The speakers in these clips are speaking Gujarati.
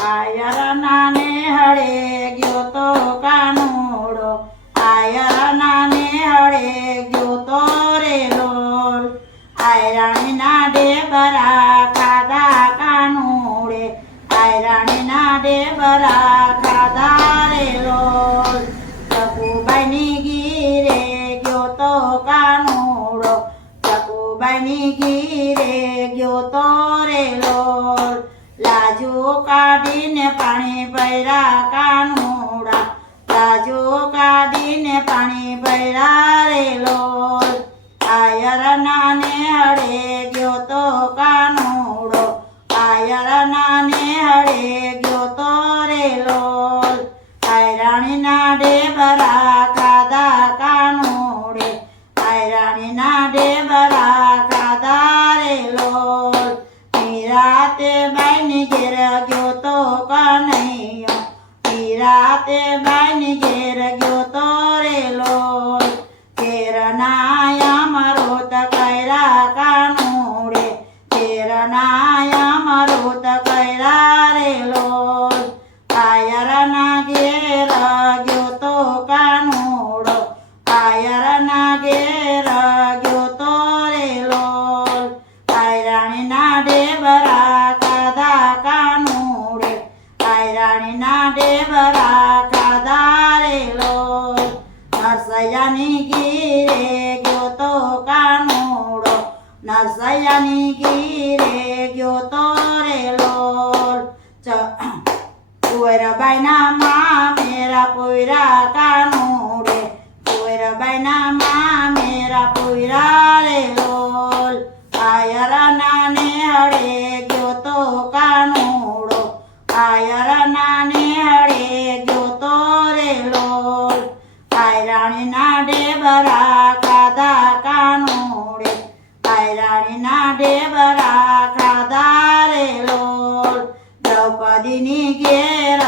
આયરના ને હળે ગયો તો કાનુડો, આયરના ને હળે ગયો તો રે લોલ. આયરાણીના ડેબરા ખાધા કાનુડે, આયરાણીના ડેબરા ખાધા રે લોલ. ચકુબાઈની ગીરે ગયો તો કાનુડો, ચકુબાઈની ગીરે ગયો તો રે લોલ. લાજો કાઢીને પાણી ભર્યા કાનુડા, લાજો કાઢીને પાણી ભર્યા રે લોલ. આયરના ને હળે ગયો તો કાનુડો, આયરના ને હળે ગયો તો રે લોલ. આયરાણીના ડેબરા ખાધા કાનુડે, આયરાણીના ડેબરા ખાધા રે લોલ. નિરાતે બાઈની ઘેર ગયો તો કનૈયો, નિરાતે બાઈની ઘેર ગયો તો રે લોલ. ઘેરના અમૃત કર્યા કાનુડે, ઘેરના અમૃત કર્યા રે લોલ. આયરના ઘેર ગયો તો કાનુડો, આયરના ઘેર ગયો તો રે લોલ. આયરાણીના ડેબરા ખાધા કાનુડે, આયરાણીના ડેબરા ખાધા રે લોલ. નરસૈયાની ગીરે ગયો તો કાનુડો, નરસૈયાની ગીરે ગયો તો રે લોલ. કુંવરબાઈના મામેરા પોયરા કાનુડે, કુંવરબાઈના મામેરા પોયરા રે લોલ. આયરના ને હળે ગયો તો કાનુડો, આયરના ને હળે ગયો તો રે લોલ. આયરાણીના ડેબરા ખાધા કાનુડે, આયરાણીના ડેબરા ખાધા રે લોલ. દ્રૌપદીની ઘેર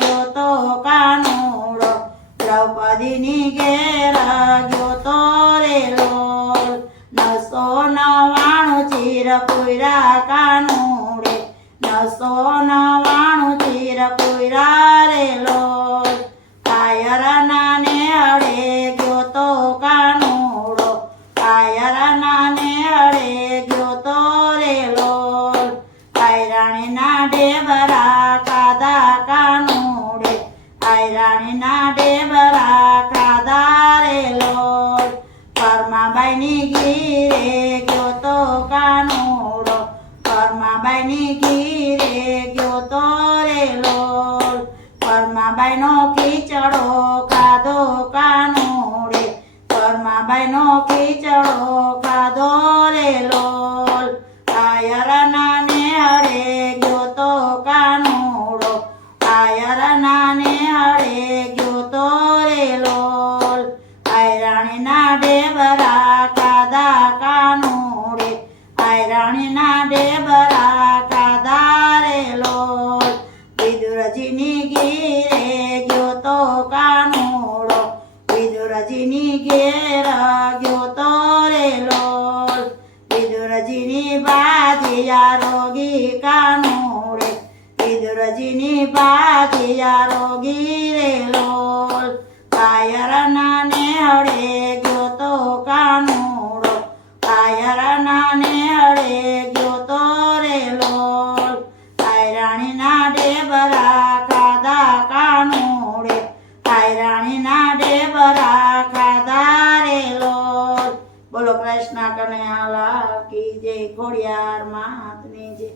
ગયો તો કાનુડો, દ્રૌપદીની ઘેર ગયો તો રે લોલ. 999 ચીર પુર્યા કાનુડે, 999 ચીર પુર્યા રે લોલ. આયરના ને હળે ગયો તો કાનુડો, આયરના ને હળે ગયો તો રે લોલ. આયરાણીના ડેબરા ખાધા કાનુડે, આયરાણીના ડેબરા ખાધા રે લોલ. પરમાબાઈની ગીરે ગયો તો કાનુડો, પરમાબાઈની ગીરે ગયો તો રે લોલ. પરમાબાઈનો ખીચડો ખાધો કાનુડે, પરમાબાઈનો ખીચડો ખાધો રે લોલ. આયરના ને હળે ગયો તો કાનુડો, આયરના ને હળે ગયો તો રે લોલ. આયરાણીના ડેબરા ખાધા કાનુડે, આયરાણીના ડેબરા ખાધા રે લોલ. વિદુરજીની ગીરે ગયો તો કાનુડો, વિદુરજીની ઘેર ગયો તો રે લોલ. વિદુરજીની બાજિયા રોગી કાનુડે, વિદુરજીની બાજિયા રોગી રે લોલ. આયરના ને હળે ગયો તો કાનુડો, આયરના ને હળે ગયો તો રે લોલ. આયરાણીના ડેબરા ખાધા કાનુડે, આયરાણીના ડેબરા ખાધા રે લોલ. બોલો કૃષ્ણ કનૈયા લાલ કી જય, ખોડિયાર માતની જય.